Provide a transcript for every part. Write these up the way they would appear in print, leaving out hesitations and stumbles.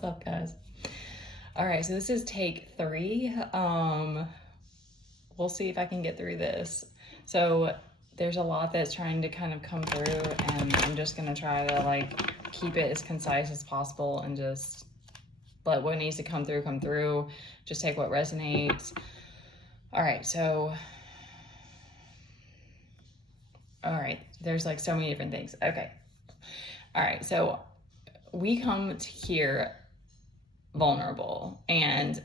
What's up, guys? All right, so this is take 3. We'll see if I can get through this. So there's a lot that's trying to kind of come through, and I'm just gonna try to like keep it as concise as possible and just let what needs to come through. Just take what resonates. All right, so there's like so many different things. Okay. All right, so we come to here vulnerable and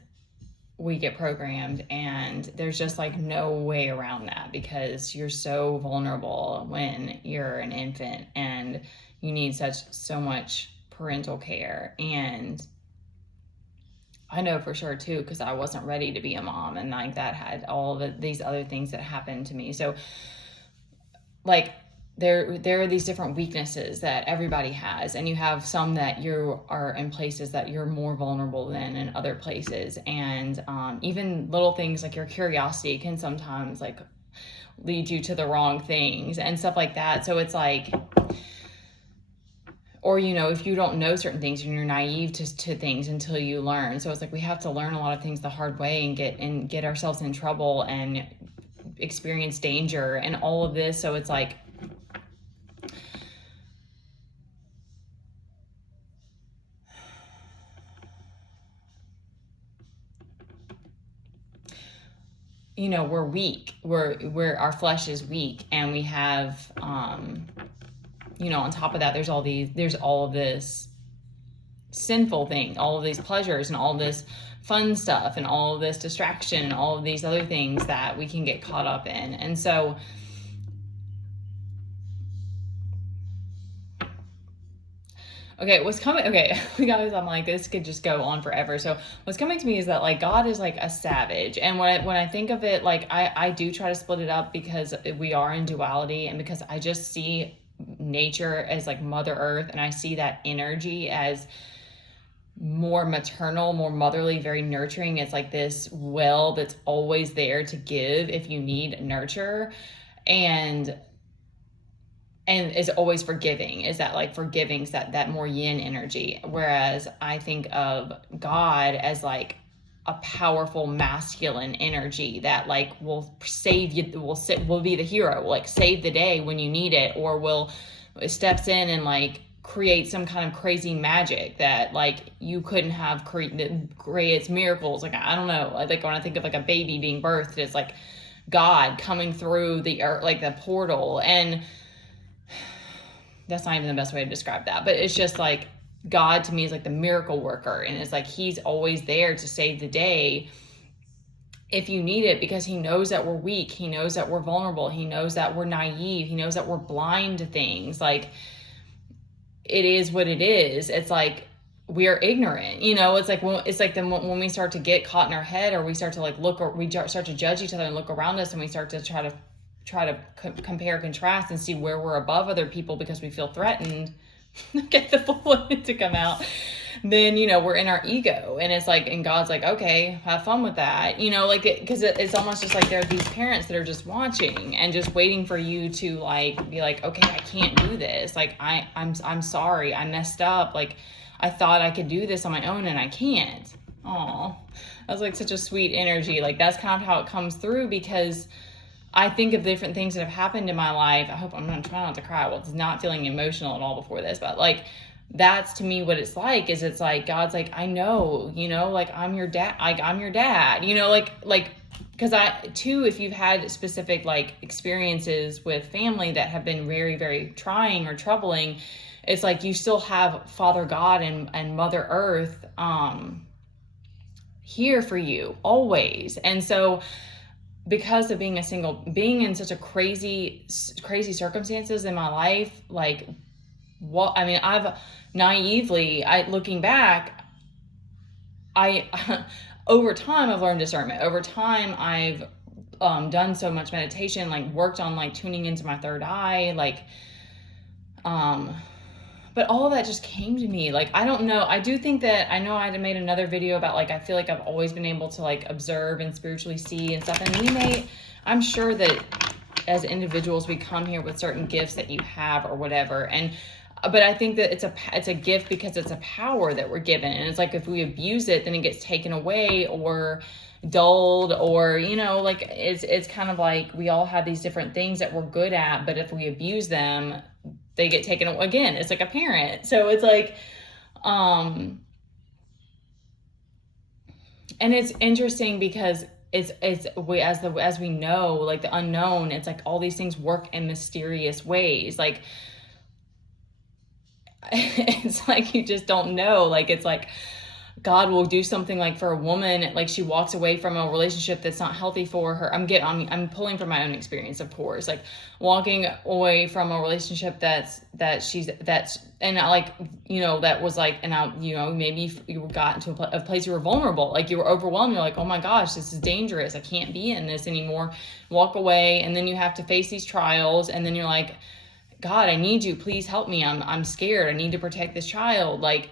we get programmed, and there's just like no way around that because you're so vulnerable when you're an infant and you need so much parental care. And I know for sure too, because I wasn't ready to be a mom, and like that had all these other things that happened to me. So like there are these different weaknesses that everybody has, and you have some that you are in places that you're more vulnerable than in other places. And even little things like your curiosity can sometimes like lead you to the wrong things and stuff like that. So it's like, or, you know, if you don't know certain things and you're naive to things until you learn. So it's like we have to learn a lot of things the hard way and get ourselves in trouble and experience danger and all of this. So it's like, you know, we're weak. We're our flesh is weak, and we have, you know, on top of that, there's all of this sinful thing, all of these pleasures and all this fun stuff and all of this distraction and all of these other things that we can get caught up in. And so guys, I'm like, this could just go on forever. So what's coming to me is that like God is like a savage. And when I think of it, like I do try to split it up because we are in duality, and because I just see nature as like Mother Earth, and I see that energy as more maternal, more motherly, very nurturing. It's like this well that's always there to give if you need nurture, and is always forgiving. Is that like forgiving's that more yin energy, whereas I think of God as like a powerful masculine energy that like will save you, will be the hero, will like save the day when you need it, or will steps in and like create some kind of crazy magic that like you couldn't have creates miracles. Like I don't know, like when I think of like a baby being birthed, it's like God coming through the earth, like the portal. And that's not even the best way to describe that, but it's just like God to me is like the miracle worker, and it's like he's always there to save the day if you need it, because he knows that we're weak, he knows that we're vulnerable, he knows that we're naive, he knows that we're blind to things. Like it is what it is. It's like we are ignorant, you know. It's like when we start to get caught in our head, or we start to like look, or we start to judge each other and look around us, and we start to try to compare, contrast, and see where we're above other people because we feel threatened. Get the full one to come out. Then, you know, we're in our ego, and it's like, and God's like, okay, have fun with that, you know, like because it's almost just like there are these parents that are just watching and just waiting for you to like be like, okay, I can't do this. Like I'm sorry, I messed up. Like I thought I could do this on my own and I can't. Aw, that's like such a sweet energy. Like that's kind of how it comes through, because I think of different things that have happened in my life. I hope I'm going to try not to cry. Well, it's not feeling emotional at all before this, but like, that's to me what it's like, is it's like, God's like, I know, you know, like I'm your dad, I'm your dad, you know, like, cause if you've had specific like experiences with family that have been very, very trying or troubling, it's like, you still have Father God and Mother Earth, here for you always. And so, because of being in such a crazy circumstances in my life, like I've naively, looking back, over time I've learned discernment. Over time I've done so much meditation, like worked on like tuning into my third eye, like but all of that just came to me. Like, I don't know. I do think that, I know I had made another video about like, I feel like I've always been able to like observe and spiritually see and stuff. And I'm sure that as individuals, we come here with certain gifts that you have or whatever. And but I think that it's a gift because it's a power that we're given. And it's like, if we abuse it, then it gets taken away or dulled, or, you know, like it's kind of like we all have these different things that we're good at, but if we abuse them, they get taken away. Again, it's like a parent. So it's like, and it's interesting because as we know, like the unknown, it's like all these things work in mysterious ways. Like, it's like you just don't know. Like, it's like God will do something, like for a woman, like she walks away from a relationship that's not healthy for her. I'm pulling from my own experience, of course, like walking away from a relationship that's and like, you know, that was like, and now, you know, maybe you got into a place you were vulnerable, like you were overwhelmed. You're like, oh my gosh, this is dangerous. I can't be in this anymore. Walk away. And then you have to face these trials. And then you're like, God, I need you. Please help me. I'm scared. I need to protect this child. Like,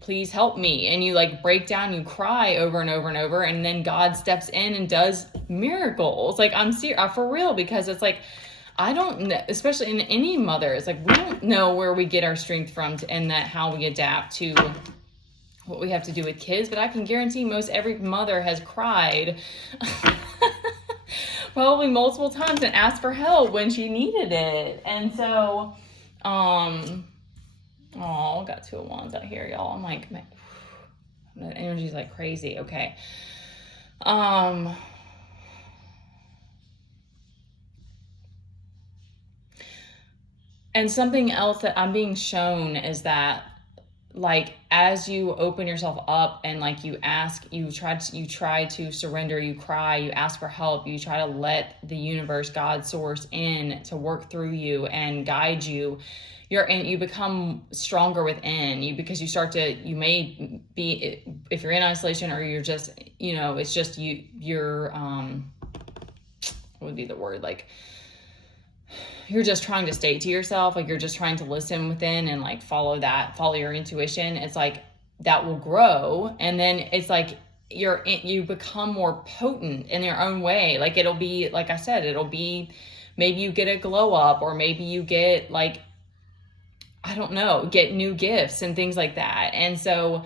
please help me. And you like break down, you cry over and over and over. And then God steps in and does miracles. Like, I'm serious, for real, because it's like, I don't know, especially in any mother, it's like, we don't know where we get our strength from and that how we adapt to what we have to do with kids. But I can guarantee most every mother has cried probably multiple times and asked for help when she needed it. And so, got 2 of wands out here, y'all. I'm like, the energy's like crazy. Okay. And something else that I'm being shown is that, like, as you open yourself up and like you ask, you try to surrender, you cry, you ask for help, you try to let the universe, God, source in to work through you and guide you. You become stronger within because you may be, if you're in isolation or you're just, you know, it's just you're what would be the word, like, you're just trying to stay to yourself, like you're just trying to listen within and like follow your intuition. It's like that will grow, and then it's like you become more potent in your own way. Like, it'll be, like I said, it'll be, maybe you get a glow up, or maybe you get like, I don't know, get new gifts and things like that. And so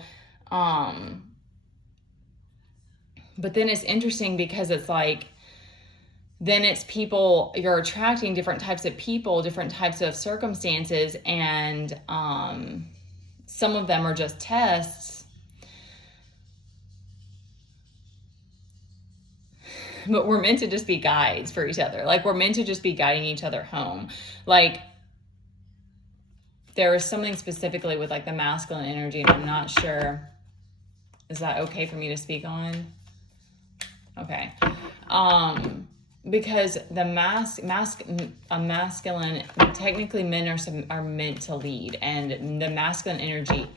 but then it's interesting because it's like, then it's people, you're attracting different types of people, different types of circumstances, and some of them are just tests, but we're meant to just be guides for each other. Like, we're meant to just be guiding each other home. Like, there is something specifically with like the masculine energy, and I'm not sure, is that okay for me to speak on? Okay. Because the masculine, technically men are meant to lead, and the masculine energy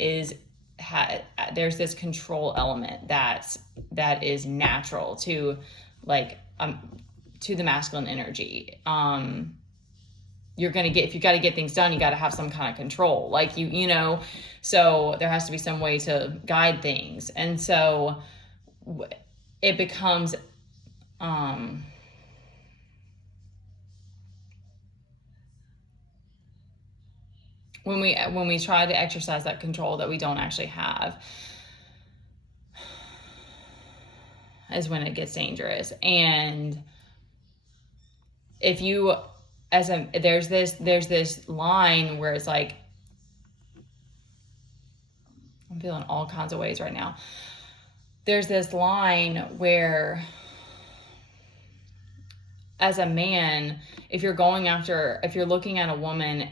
there's this control element that is natural to like to the masculine energy. You're gonna get, if you got to get things done, you got to have some kind of control, like you know, so there has to be some way to guide things, and so it becomes when we try to exercise that control that we don't actually have, is when it gets dangerous. And if you, there's this line where it's like, I'm feeling all kinds of ways right now. There's this line where, as a man, if you're looking at a woman,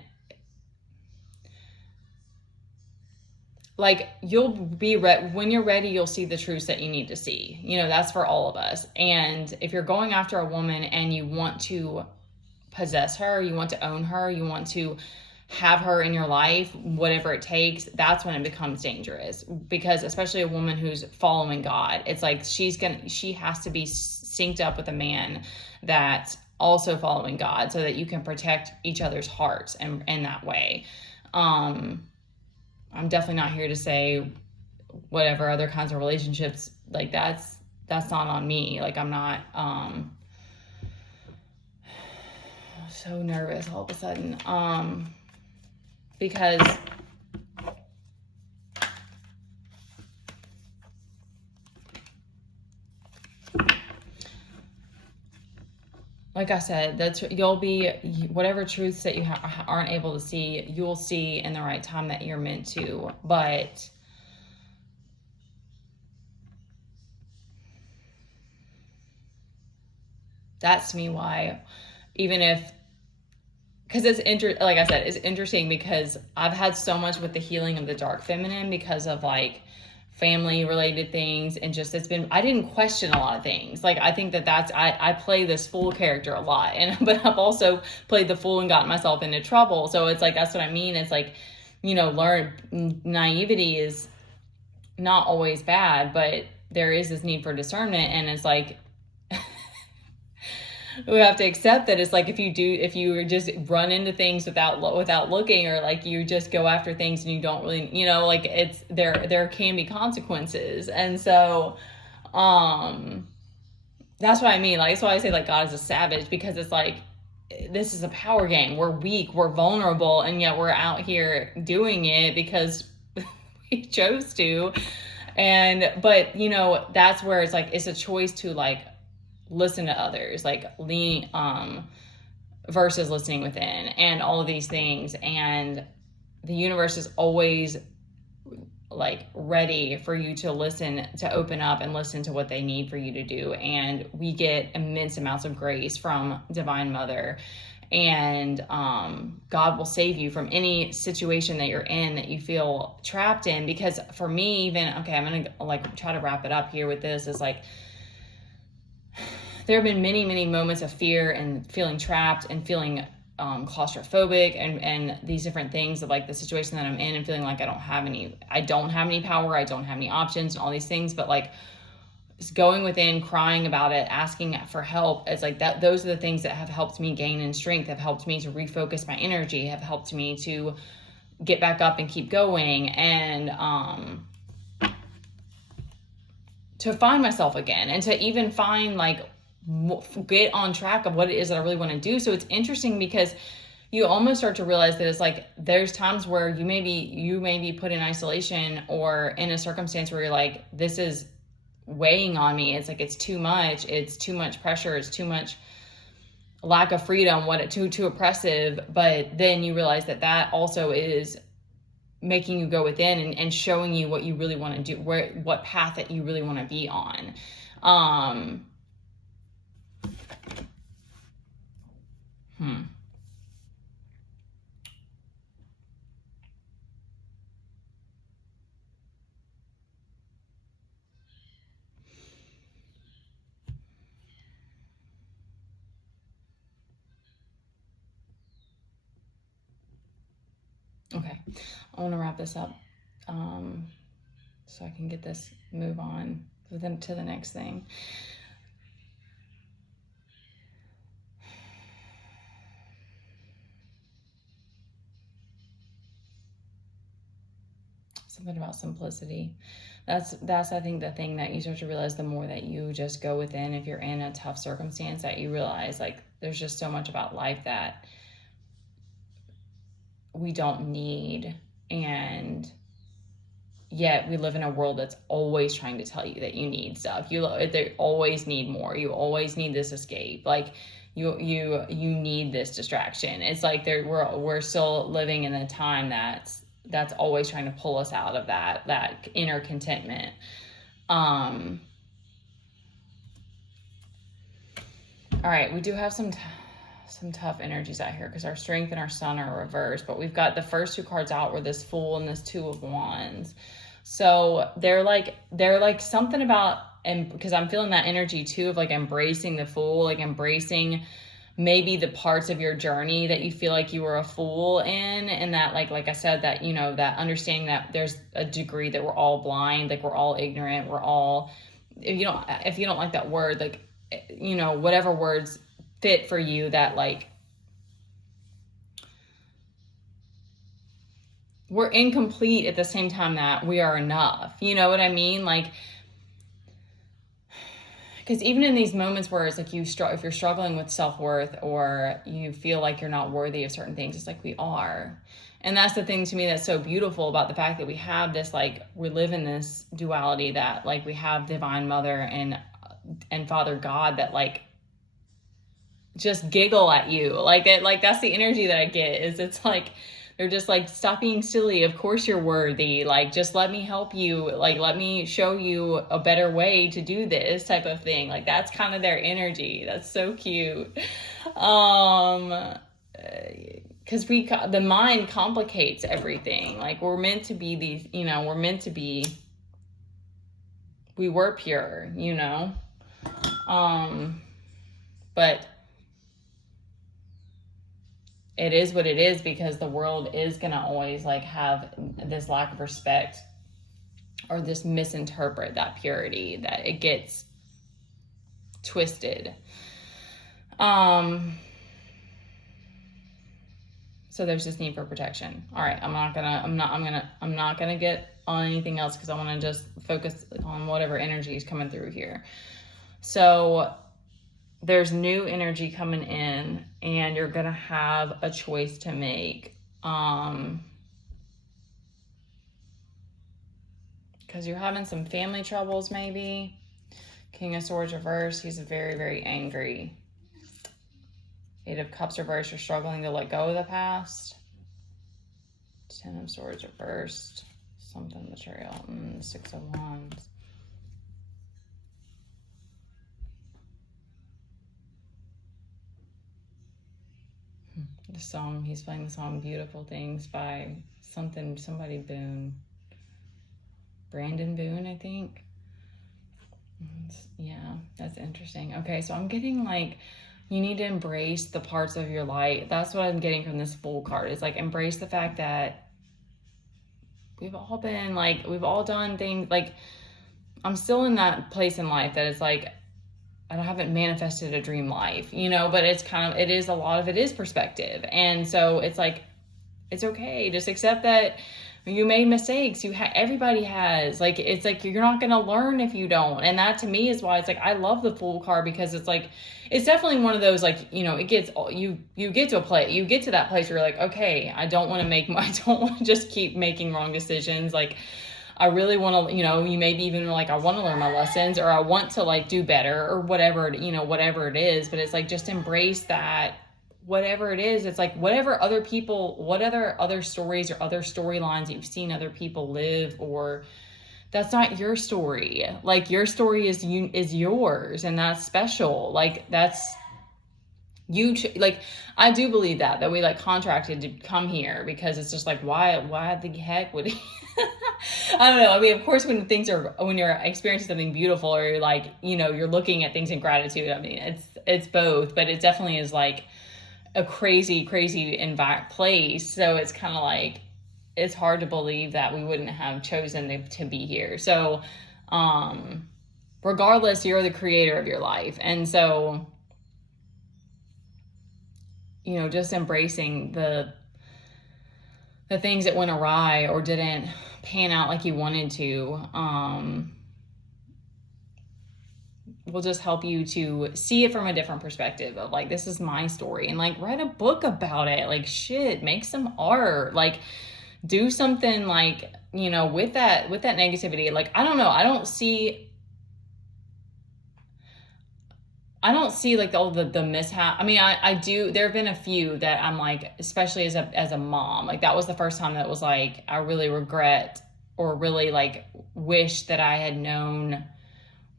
like, you'll be when you're ready, you'll see the truths that you need to see. You know, that's for all of us. And if you're going after a woman and you want to possess her, you want to own her, you want to have her in your life, whatever it takes, that's when it becomes dangerous. Because especially a woman who's following God, it's like she has to be synced up with a man that's also following God, so that you can protect each other's hearts and in that way. I'm definitely not here to say whatever other kinds of relationships, like that's not on me. Like, I'm not so nervous all of a sudden. because like I said, that's you'll be whatever truths that you aren't able to see, you'll see in the right time that you're meant to. But that's to me why, even if, because like I said, it's interesting because I've had so much with the healing of the dark feminine because of like family related things, and just I didn't question a lot of things. Like I think I play this fool character a lot, but I've also played the fool and gotten myself into trouble. So it's like, that's what I mean. It's like, naivety is not always bad, but there is this need for discernment, and it's like, we have to accept that it's like, if you just run into things without looking, or like you just go after things and you don't really, like there can be consequences. And so, that's what I mean. Like, that's why I say like God is a savage, because it's like, this is a power game. We're weak, we're vulnerable, and yet we're out here doing it because we chose to. But that's where it's like, it's a choice to like listen to others, like lean versus listening within, and all of these things. And the universe is always like ready for you to listen, to open up and listen to what they need for you to do. And we get immense amounts of grace from Divine Mother, and God will save you from any situation that you're in that you feel trapped in. Because for me, even, okay, I'm gonna like try to wrap it up here with this, is like, there have been many, many moments of fear and feeling trapped and feeling claustrophobic and these different things of like the situation that I'm in, and feeling like I don't have any power, I don't have any options, and all these things. But like, just going within, crying about it, asking for help, it's like that. Those are the things that have helped me gain in strength, have helped me to refocus my energy, have helped me to get back up and keep going, and to find myself again, and to even find like, get on track of what it is that I really want to do. So it's interesting because you almost start to realize that it's like, there's times where you may be put in isolation or in a circumstance where you're like, this is weighing on me. It's like, it's too much pressure, it's too much lack of freedom, too oppressive. But then you realize that also is making you go within and showing you what you really want to do, what path that you really want to be on. Okay, I want to wrap this up so I can move on to the next thing. Something about simplicity. That's I think the thing that you start to realize the more that you just go within. If you're in a tough circumstance, that you realize like, there's just so much about life that we don't need, and yet we live in a world that's always trying to tell you that you need stuff. They always need more. You always need this escape. Like you need this distraction. It's like we're still living in a time that's always trying to pull us out of that inner contentment. All right, we do have some tough energies out here because our strength and our sun are reversed, but we've got the first two cards out were this Fool and this Two of Wands. So they're like something about, and because I'm feeling that energy too of like embracing the Fool, like embracing maybe the parts of your journey that you feel like you were a fool in, and that like I said, that that understanding that there's a degree that we're all blind, like we're all ignorant, we're all, if you don't like that word, like whatever words fit for you, that like we're incomplete at the same time that we are enough. You know what I mean? Like, because even in these moments where it's like if you're struggling with self-worth or you feel like you're not worthy of certain things, it's like we are. And that's the thing to me that's so beautiful about the fact that we have this, like, we live in this duality that, like, we have Divine Mother and Father God that, like, just giggle at you. Like, it, like, that's the energy that I get, is it's like, they're just like, stop being silly. Of course you're worthy. Like, just let me help you. Like, let me show you a better way to do this type of thing. Like, that's kind of their energy. That's so cute. Because the mind complicates everything. Like, we're meant to be these, we were pure, but it is what it is, because the world is going to always, like, have this lack of respect or this misinterpret that purity, that it gets twisted. So there's this need for protection. All right. I'm not gonna get on anything else, because I want to just focus on whatever energy is coming through here. So there's new energy coming in, and you're going to have a choice to make. Because you're having some family troubles, maybe. King of Swords reversed. He's very, very angry. Eight of Cups reversed. You're struggling to let go of the past. Ten of Swords reversed. Something material. Six of Wands. The song, he's playing the song Beautiful Things by somebody Boone. Brandon Boone, I think. Yeah, that's interesting. Okay, so I'm getting, like, you need to embrace the parts of your light. That's what I'm getting from this Fool card. It's like, embrace the fact that we've all been, like, we've all done things. Like, I'm still in that place in life that it's like, I haven't manifested a dream life, but it's kind of, a lot of it is perspective. And so it's like, it's okay. Just accept that you made mistakes. Everybody has, like, it's like, you're not going to learn if you don't. And that, to me, is why it's like, I love the Fool card, because it's like, it's definitely one of those, like, it gets, you get to that place where you're like, okay, I don't want to just keep making wrong decisions. Like, I really want to, you maybe even like, I want to learn my lessons, or I want to, like, do better, or whatever, whatever it is. But it's like, just embrace that, whatever it is. It's like, what other stories or other storylines you've seen other people live, or that's not your story. Like, your story is yours, and that's special. Like, that's like, I do believe that we, like, contracted to come here, because it's just like, why the heck would he? I don't know. I mean, of course, when you're experiencing something beautiful, or you're like, you're looking at things in gratitude. I mean, it's both, but it definitely is, like, a crazy place. So it's kind of like, it's hard to believe that we wouldn't have chosen to be here. So, regardless, you're the creator of your life. And so, just embracing the things that went awry or didn't pan out like you wanted to, will just help you to see it from a different perspective of, like, this is my story, and, like, write a book about it. Like, shit, make some art, like, do something, like, with that negativity. Like, I don't know. I don't see like all the mishap. I mean, I do. There have been a few that I'm like, especially as a mom, like, that was the first time that was like, I really regret, or really, like, wish that I had known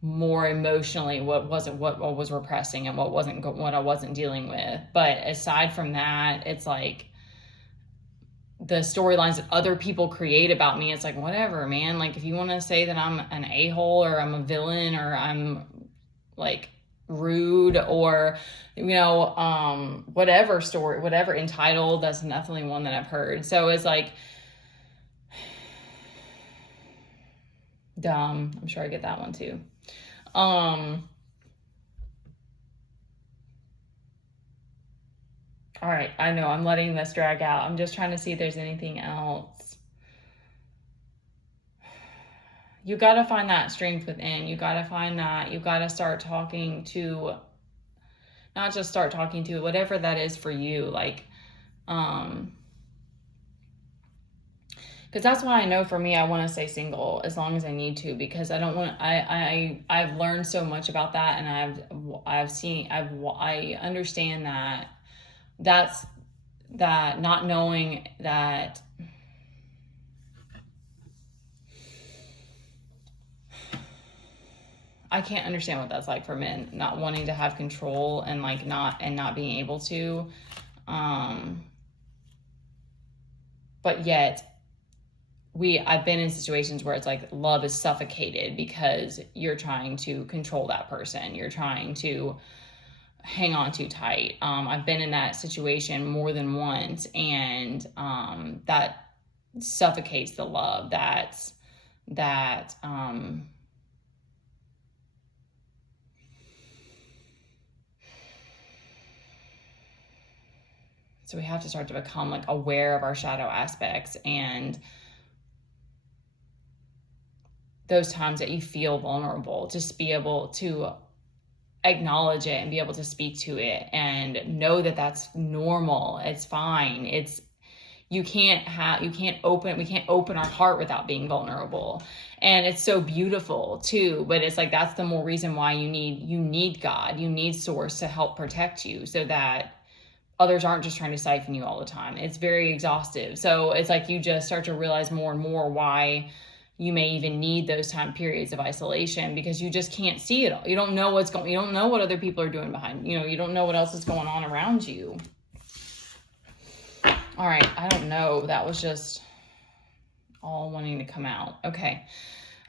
more emotionally what was repressing, and what I wasn't dealing with. But aside from that, it's like, the storylines that other people create about me, it's like, whatever, man. Like, if you want to say that I'm an a-hole, or I'm a villain, or I'm, like, rude, or whatever story, whatever entitled, that's definitely one that I've heard. So it's like, dumb. I'm sure I get that one too. All right, I know I'm letting this drag out. I'm just trying to see if there's anything else. you got to find that strength within. You got to find that. You got to start talking to, not just start talking to, whatever that is for you. Like, because that's why I know for me, I want to stay single as long as I need to, because I don't want, I've learned so much about that. And I understand that not knowing that, I can't understand what that's like for men, not wanting to have control and like not being able to, but yet I've been in situations where it's like love is suffocated because you're trying to control that person. You're trying to hang on too tight. I've been in that situation more than once, and that suffocates the love. So we have to start to become like aware of our shadow aspects, and those times that you feel vulnerable, just be able to acknowledge it and be able to speak to it and know that that's normal. It's fine. We can't open our heart without being vulnerable. And it's so beautiful too, but it's like, that's the more reason why you need God, you need source to help protect you, so that others aren't just trying to siphon you all the time. It's very exhaustive. So it's like you just start to realize more and more why you may even need those time periods of isolation, because you just can't see it all. You don't know you don't know what other people are doing behind, you don't know what else is going on around you. All right. I don't know. That was just all wanting to come out. Okay.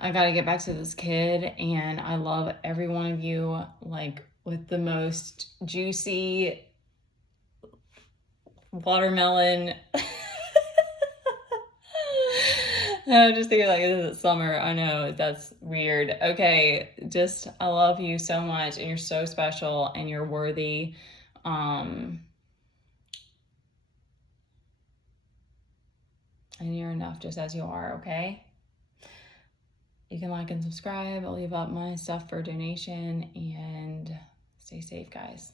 I got to get back to this kid, and I love every one of you, like with the most juicy watermelon. I'm just thinking like, is it summer? I know that's weird. Okay. Just, I love you so much, and you're so special, and you're worthy. And you're enough just as you are. Okay. You can like and subscribe. I'll leave up my stuff for donation, and stay safe, guys.